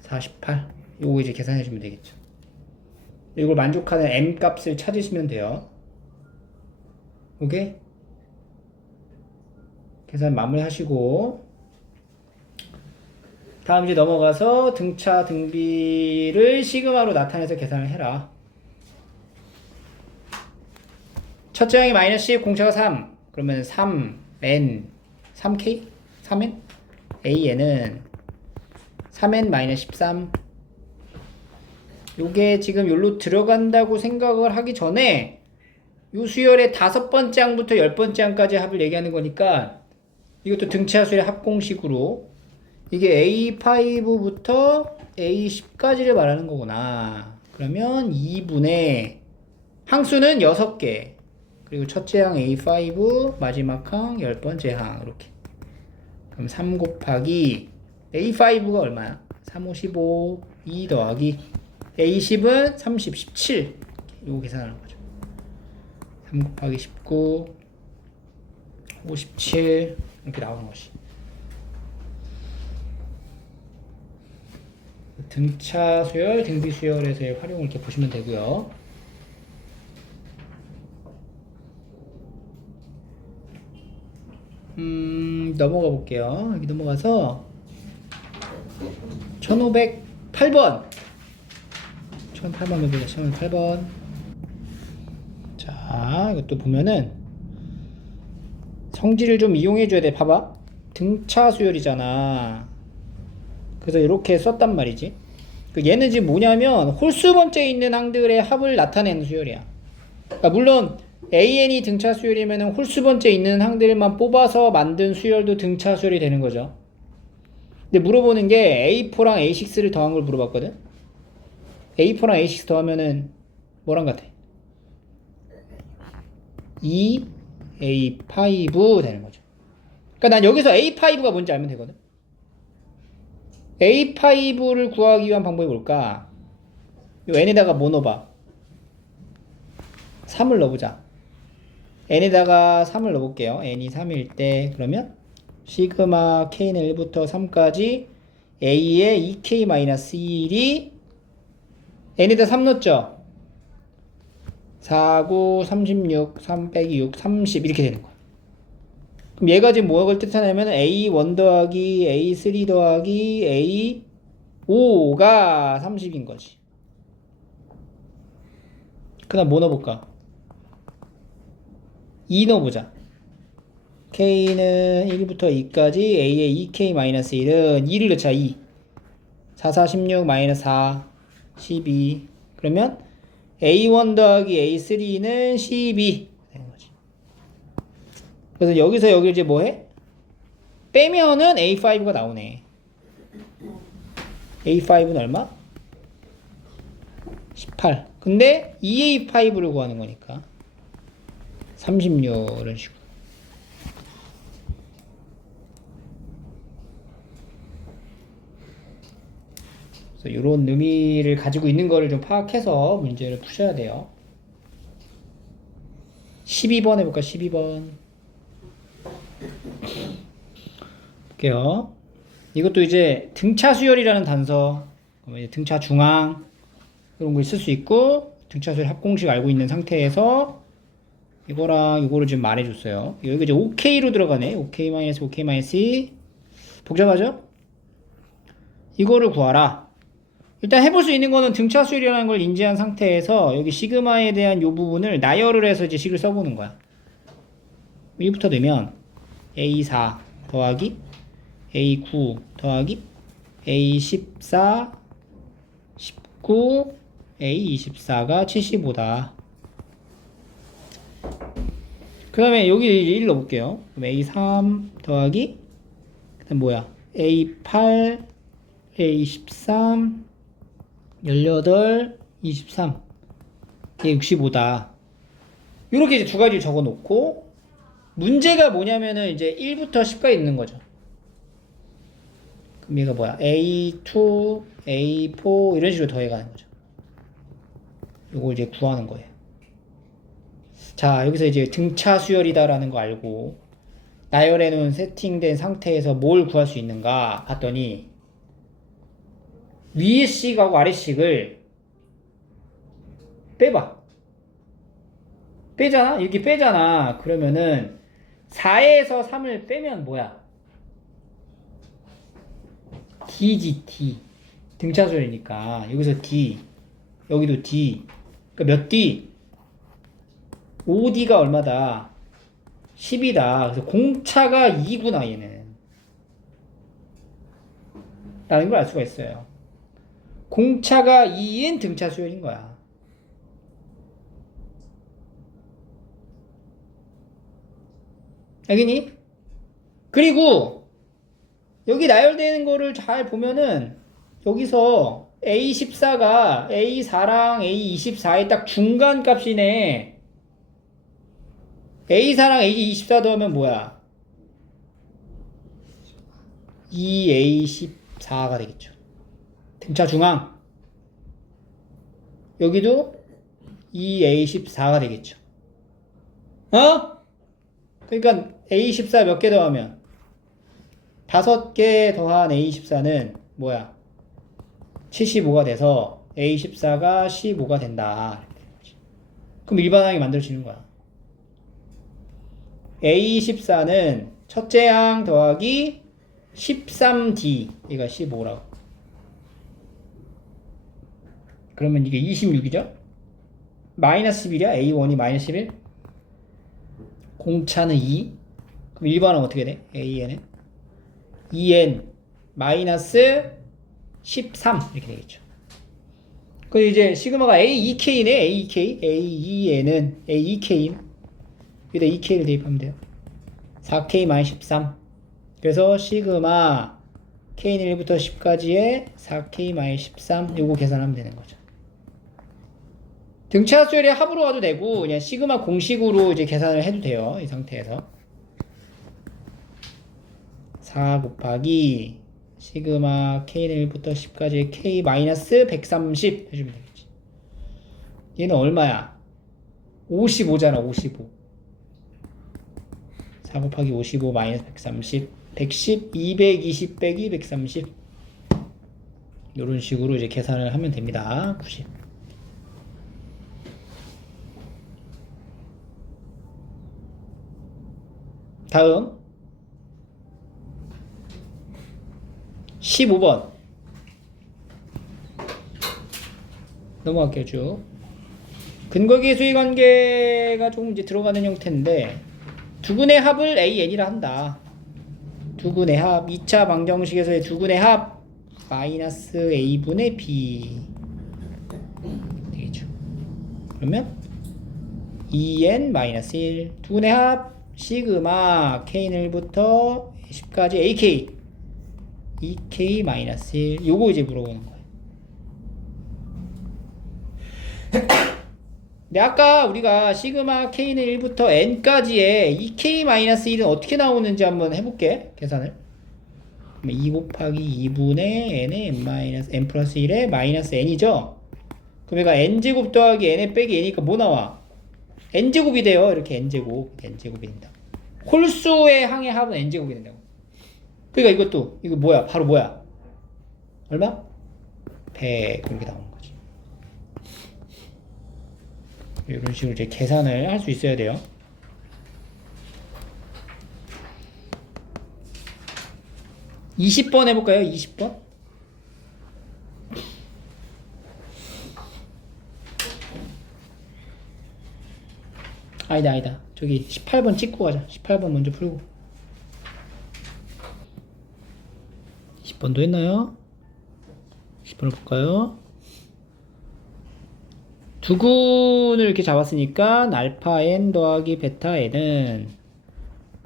48. 요거 이제 계산해주면 되겠죠. 이걸 만족하는 M 값을 찾으시면 돼요. 오케이? 계산 마무리 하시고, 다음 이제 넘어가서 등차 등비를 시그마로 나타내서 계산을 해라. 첫째 항이 마이너스 10, 공차가 3. 그러면 3n, 3k? 3n? an은 3n 마이너스 13. 요게 지금 요로 들어간다고 생각을 하기 전에 요 수열의 5번째 항부터 10번째 항까지 합을 얘기하는 거니까 이것도 등차 수열의 합공식으로 이게 A5부터 A10까지를 말하는 거구나. 그러면 2분의 항수는 6개. 그리고 첫째 항 A5, 마지막 항 10번째 항 이렇게. 그럼 3 곱하기 A5가 얼마야? 3, 5, 15, 2 더하기 A10은 30, 17. 요거 계산하는 거죠. 3 곱하기 19, 57 이렇게 나오는 것이. 등차 수열, 등비 수열에서의 활용을 이렇게 보시면 되고요. 넘어가 볼게요. 여기 넘어가서 1508번 1008번 자, 이것도 보면은 성질을 좀 이용해줘야 돼. 봐봐. 등차 수열이잖아. 그래서 이렇게 썼단 말이지. 얘는 지금 뭐냐면 홀수 번째에 있는 항들의 합을 나타내는 수열이야. 그러니까 물론 AN이 등차 수열이면 홀수 번째에 있는 항들만 뽑아서 만든 수열도 등차 수열이 되는 거죠. 근데 물어보는 게 A4랑 A6를 더한 걸 물어봤거든. A4랑 A6 더하면은 뭐랑 같아? 2A5 되는 거죠. 그러니까 난 여기서 A5가 뭔지 알면 되거든. A5를 구하기 위한 방법이 뭘까? 요 n에다가 뭐 넣어봐? 3을 넣어보자. n에다가 3을 넣어볼게요. n이 3일 때 그러면 시그마 k는 1부터 3까지 a의 2k-1이 n에다 3 넣었죠? 4, 9, 36, 3 빼기 6, 30 이렇게 되는 거야. 그럼 얘가 지금 뭐를 뜻하냐면 A1 더하기 A3 더하기 A5가 30인 거지. 그 다음 뭐 넣어볼까? 2 넣어보자. K는 1부터 2까지 A의 2K-1은 2를 넣자. 2 4, 4, 16, 마이너스 4 12 그러면 A1 더하기 A3는 12 되는 거지. 그래서 여기서 여기 이제 뭐해? 빼면은 A5가 나오네. A5는 얼마? 18. 근데 2A5를 구하는 거니까 36 이런 식으로. 그래서 이런 의미를 가지고 있는 거를 좀 파악해서 문제를 푸셔야 돼요. 12번 해볼까? 12번 볼게요. 이것도 이제 등차 수열이라는 단서, 등차 중앙 이런 걸 쓸 수 있고, 등차 수열 합공식 알고 있는 상태에서 이거랑 이거를 지금 말해줬어요. 여기 이제 OK로 들어가네. OK-OK-2 복잡하죠? 이거를 구하라. 일단 해볼 수 있는 거는 등차 수열이라는 걸 인지한 상태에서 여기 시그마에 대한 이 부분을 나열을 해서 이제 식을 써보는 거야. 1부터 되면 A4 더하기 A9 더하기 A14 19 A24가 75다. 그 다음에 여기 1 넣어볼게요. 그럼 A3 더하기 그 다음 뭐야? A8 A13 18 23 이게 65다. 이렇게 이제 두 가지를 적어 놓고 문제가 뭐냐면은 이제 1부터 10까지 있는 거죠. 그럼 얘가 뭐야? A2, A4 이런 식으로 더해가는 거죠. 이걸 이제 구하는 거예요. 자, 여기서 이제 등차 수열이다라는 거 알고 나열해 놓은 세팅된 상태에서 뭘 구할 수 있는가 봤더니 위에 식하고 아래 식을 빼봐. 빼잖아? 이렇게 빼잖아. 그러면은 4에서 3을 빼면 뭐야? D지, D. 등차 수열이니까 여기서 D, 여기도 D. 그러니까 몇 D? 5D가 얼마다? 10이다. 그래서 공차가 2구나 얘는. 라는 걸 알 수가 있어요. 공차가 2인 등차 수열인 거야. 알겠니? 그리고 여기 나열되는 거를 잘 보면은 여기서 A14가 A4랑 A24의 딱 중간 값이네. A4랑 A24 더하면 뭐야? 2A14가 되겠죠. 등차 중앙. 여기도 2A14가 되겠죠. 어? 그러니까 A14 몇 개 더하면 5개 더한 A14는 뭐야? 75가 돼서 A14가 15가 된다. 그럼 일반항이 만들어지는 거야. A14는 첫째 항 더하기 13D 이가 15라고. 그러면 이게 26이죠? 마이너스 11이야? A1이 마이너스 11? 공차는 2. 그럼 그럼 1번은 어떻게 돼? AN은 2N 마이너스 13 이렇게 되겠죠. 그 이제 시그마가 AEK네. AEK AEN은 AEK는 여기다 EK를 대입하면 돼요. 4K 마이너스 13. 그래서 시그마 K는 1부터 10까지의 4K 마이너스 13 요거 계산하면 되는 거죠. 등차 수열의 합으로 와도 되고 그냥 시그마 공식으로 이제 계산을 해도 돼요. 이 상태에서 4 곱하기 시그마 K는 1부터 10까지의 K 마이너스 130 해주면 되겠지. 얘는 얼마야? 55잖아. 55 4 곱하기 55 마이너스 130 110 220 빼기 130 이런 식으로 이제 계산을 하면 됩니다. 90 다음 15번 넘어갈게요. 쭉 근거기 수위관계가 조금 이제 들어가는 형태인데 두근의 합을 AN이라 한다. 두근의 합 2차 방정식에서의 두근의 합 마이너스 A분의 B 되겠죠. 그러면 2N 마이너스 1 두근의 합 시그마 K는 1부터 10까지 AK 2K 마이너스 1 요거 이제 물어보는 거예요. 근데 아까 우리가 시그마 K는 1부터 N까지의 2K 마이너스 1은 어떻게 나오는지 한번 해볼게. 계산을 2 곱하기 2분의 N의 N 마이너스 N 플러스 1의 마이너스 N이죠. 그럼 얘가 N제곱 더하기 N의 빼기 N이니까 뭐 나와? N제곱이 돼요. 이렇게 N제곱이 된다. 홀수의 항의 합은 N제곱이 된다고. 그러니까 이것도 이거 뭐야? 바로 뭐야? 얼마? 100 그렇게 나오는 거지. 이런 식으로 이제 계산을 할 수 있어야 돼요. (20번) 해볼까요? 20번? 아니다. 저기 18번 찍고 가자. 18번 먼저 풀고. 20번도 했나요? 10번을 볼까요? 두근을 이렇게 잡았으니까 알파 n 더하기 베타 n은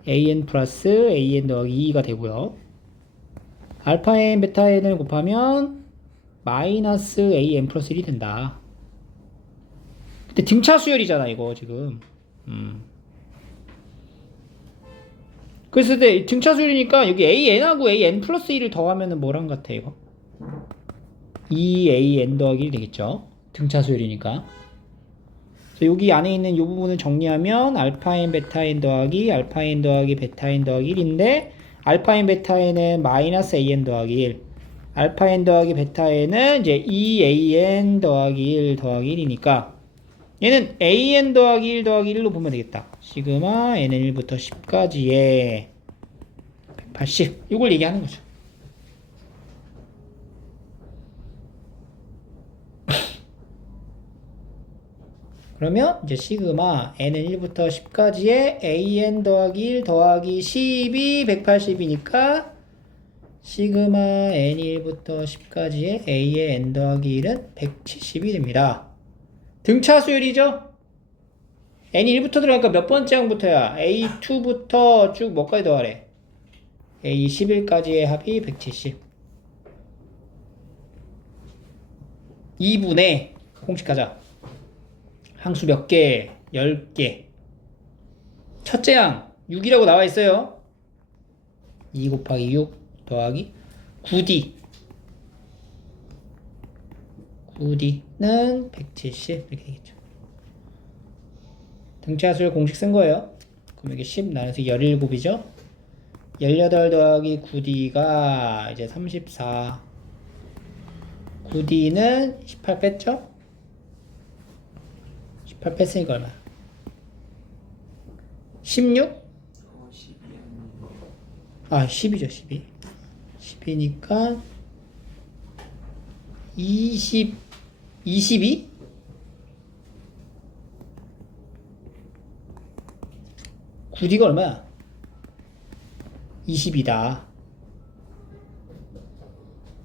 an 플러스 an 더하기 2가 되고요. 알파 n 베타 n을 곱하면 마이너스 an 플러스 1이 된다. 근데 등차 수열이잖아 이거 지금. 그래서 등차 수열이니까 여기 an하고 an 플러스 1을 더하면은 뭐랑 같아 이거? 2an 더하기 1 되겠죠. 등차 수열이니까. 그래서 여기 안에 있는 이 부분을 정리하면 알파 n 베타 n 더하기 알파 n 더하기 베타 n 더하기 1인데 알파 n 베타 n은 마이너스 an 더하기 1 알파 n 더하기 베타 n은 이제 2an 더하기 1 더하기 1이니까 얘는 an 더하기 1 더하기 1로 보면 되겠다. 시그마 n은 1부터 10까지의 180 이걸 얘기하는 거죠. 그러면 이제 시그마 n은 1부터 10까지의 an 더하기 1 더하기 10이 180이니까 시그마 n이 1부터 10까지의 a의 n 더하기 1은 170이 됩니다. 등차 수열이죠? n이 1부터 들어가니까 몇 번째 항부터야? a2부터 쭉 뭐까지 더하래? a11까지의 합이 170 2분의 공식 하자. 항수 몇 개? 10개. 첫째 항 6이라고 나와 있어요. 2 곱하기 6 더하기 9D. 9D는 170 이렇게 되겠죠. 등차수열 공식 쓴 거예요. 그럼 이게 10 나눠서 17이죠. 18 더하기 9D가 이제 34. 9D는 18 뺐죠? 18 뺐으니까 얼마? 16? 아 10이죠 12 10이니까 22? 9D가 얼마야? 20이다.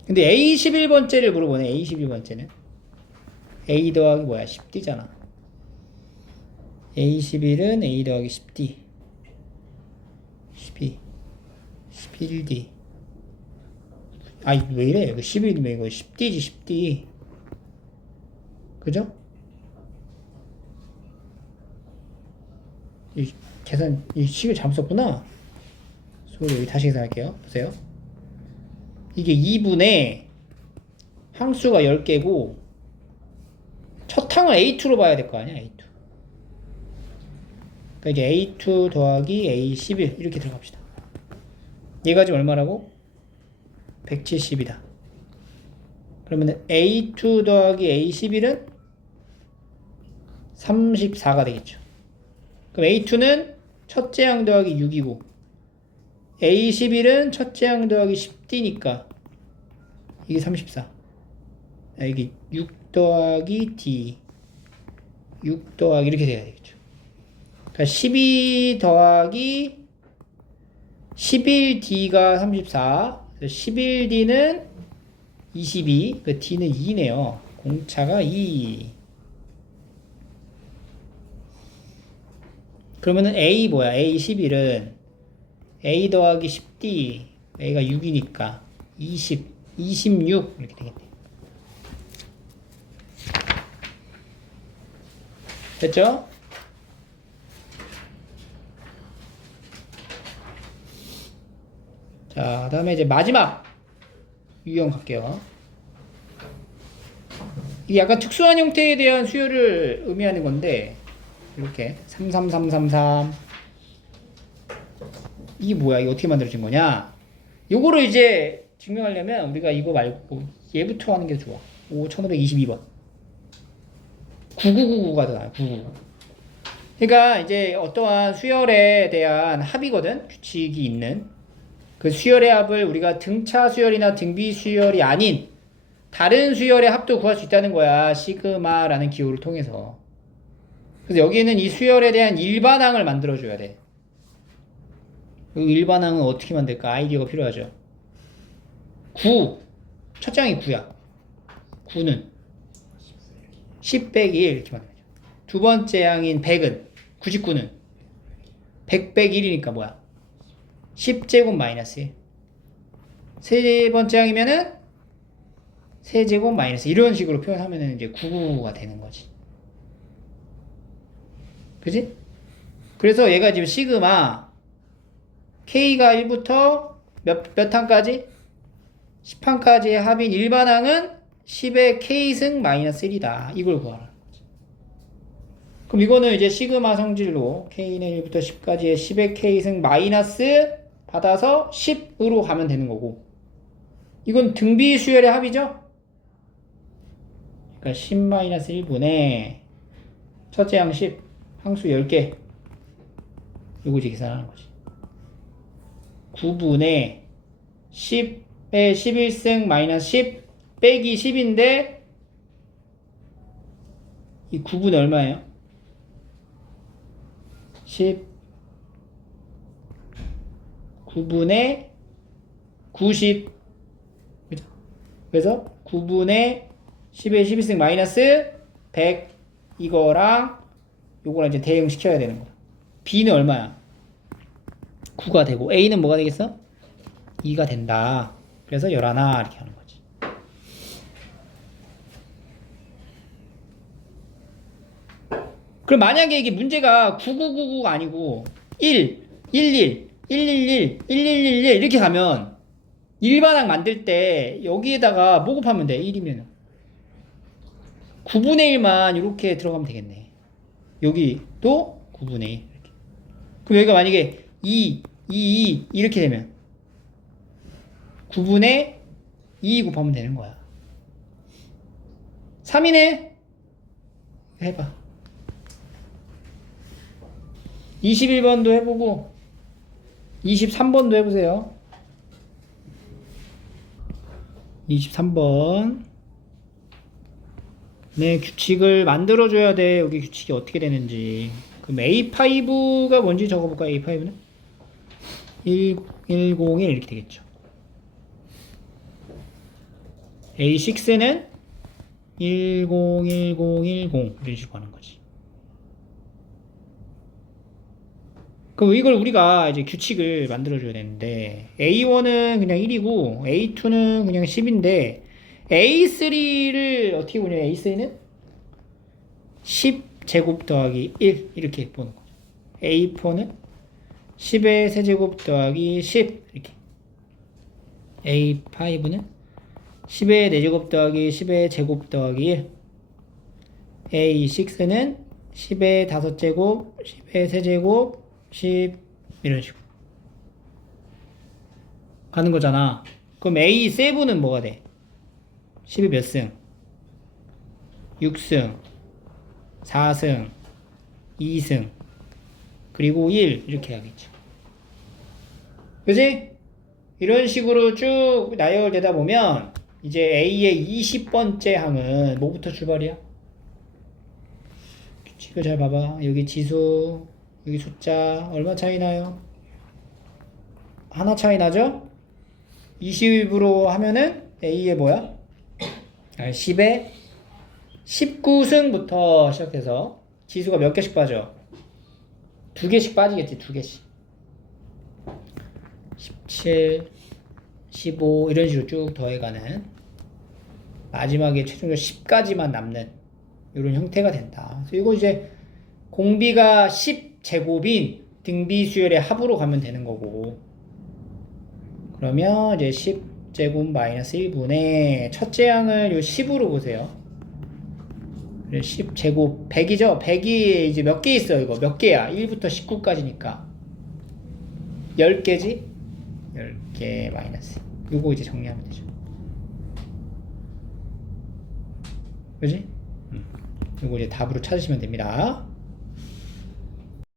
근데 A 11번째를 물어보네. A 11번째는 A 더하기 뭐야? 10D잖아. A 11은 A 더하기 10D 12 11D 아이 왜 이래? 이거 11이면 이거 10D지 10D 그죠? 이 계산 이 식을 잘못 썼구나. 소리 여기 다시 계산할게요. 보세요. 이게 2분의 항수가 10개고 첫 항을 A2로 봐야 될 거 아니야. A2 그러니까 이게 A2 더하기 A11 이렇게 들어갑시다. 얘가 지금 얼마라고? 170이다. 그러면 A2 더하기 A11은 34가 되겠죠. 그럼 A2는 첫째 항 더하기 6이고 A11은 첫째 항 더하기 10D니까 이게 34. 이게 6 더하기 D 6 더하기 이렇게 돼야 되겠죠. 그러니까 12 더하기 11D가 34 11D는 22 그 D는 2네요. 공차가 2. 그러면은 A 뭐야? A 11은 A 더하기 10D A가 6이니까 20 26 이렇게 되겠네. 됐죠? 자, 다음에 이제 마지막 유형 갈게요. 이게 약간 특수한 형태에 대한 수열을 의미하는 건데 이렇게 33333 이게 뭐야? 이게 어떻게 만들어진 거냐? 요거를 이제 증명하려면 우리가 이거 말고 얘부터 하는 게 좋아. 1522번 9999가 더 나아요. 9999. 그러니까 이제 어떠한 수열에 대한 합이거든. 규칙이 있는 그 수열의 합을 우리가 등차 수열이나 등비 수열이 아닌 다른 수열의 합도 구할 수 있다는 거야. 시그마라는 기호를 통해서. 그래서 여기는 이 수열에 대한 일반항을 만들어줘야 돼. 이 일반항은 어떻게 만들까? 아이디어가 필요하죠. 9. 첫 장이 9야. 9는 10 빼기 1 이렇게 만들어줘. 두 번째 항인 100은 99는 100 빼기 1이니까 뭐야? 10제곱 마이너스 1. 세 번째 항이면은 세제곱 마이너스 이런 식으로 표현하면은 이제 999가 되는 거지. 그지? 그래서 얘가 지금 시그마 K가 1부터 몇 항까지? 10항까지의 합인 일반항은 10의 K승 마이너스 1이다. 이걸 구하라. 그럼 이거는 이제 시그마 성질로 K는 1부터 10까지의 10의 K승 마이너스 받아서 10으로 가면 되는 거고 이건 등비 수열의 합이죠? 그러니까 10-1분의 첫째 항 10, 항수 10개 요거 이제 계산하는 거지. 9분의 10의 11승 마이너스 10 빼기 10인데 이 9분의 얼마예요? 10 9분의 90 그죠? 그래서 9분의 10의 11승 마이너스 100 이거랑 요거랑 이제 대응시켜야 되는 거야. B는 얼마야? 9가 되고 A는 뭐가 되겠어? 2가 된다. 그래서 열하나 이렇게 하는 거지. 그럼 만약에 이게 문제가 9999가 아니고 1, 11, 111, 1111 이렇게 가면 일반항 만들 때 여기에다가 뭐 곱하면 돼? 1이면 9분의 1만 이렇게 들어가면 되겠네. 여기도 9분의 1 이렇게. 그럼 여기가 만약에 2, 2, 2 이렇게 되면 9분의 2 곱하면 되는 거야. 3이네? 해봐. 21번도 해보고 23번도 해보세요. 23번 네, 규칙을 만들어줘야 돼. 여기 규칙이 어떻게 되는지. 그럼 A5가 뭔지 적어볼까? A5는? 101 이렇게 되겠죠. A6는 101010 이런 식으로 하는 거지. 그럼 이걸 우리가 이제 규칙을 만들어줘야 되는데, A1은 그냥 1이고, A2는 그냥 10인데, A3를 어떻게 보냐면, A3는 10제곱 더하기 1, 이렇게 보는 거죠. A4는 10의 세제곱 더하기 10, 이렇게. A5는 10의 4제곱 더하기 10의 제곱 더하기 1. A6는 10의 5제곱, 10의 세제곱, 10 이런 식으로 가는 거잖아. 그럼 A7은 뭐가 돼? 10이 몇 승? 6승, 4승, 2승, 그리고 1 이렇게 해야겠죠. 그지? 이런 식으로 쭉 나열되다 보면 이제 A의 20번째 항은 뭐부터 출발이야? 규칙을 잘 봐봐. 여기 지수, 여기 숫자 얼마 차이 나요? 하나 차이 나죠? 20으로 하면은 A의 뭐야? 10에 19승부터 시작해서 지수가 몇 개씩 빠져? 2개씩 빠지겠지. 2개씩. 17, 15 이런 식으로 쭉 더해가는, 마지막에 최종적으로 10까지만 남는 이런 형태가 된다. 그래서 이거 이제 공비가 10제곱인 등비 수열의 합으로 가면 되는 거고, 그러면 이제 10제곱 마이너스 1분의 첫째 항을 요 10으로 보세요. 10제곱 100이죠? 100이 이제 몇 개 있어? 이거 몇 개야? 1부터 19까지니까 10개지? 10개 마이너스, 요거 이제 정리하면 되죠. 그지? 요거 이제 답으로 찾으시면 됩니다.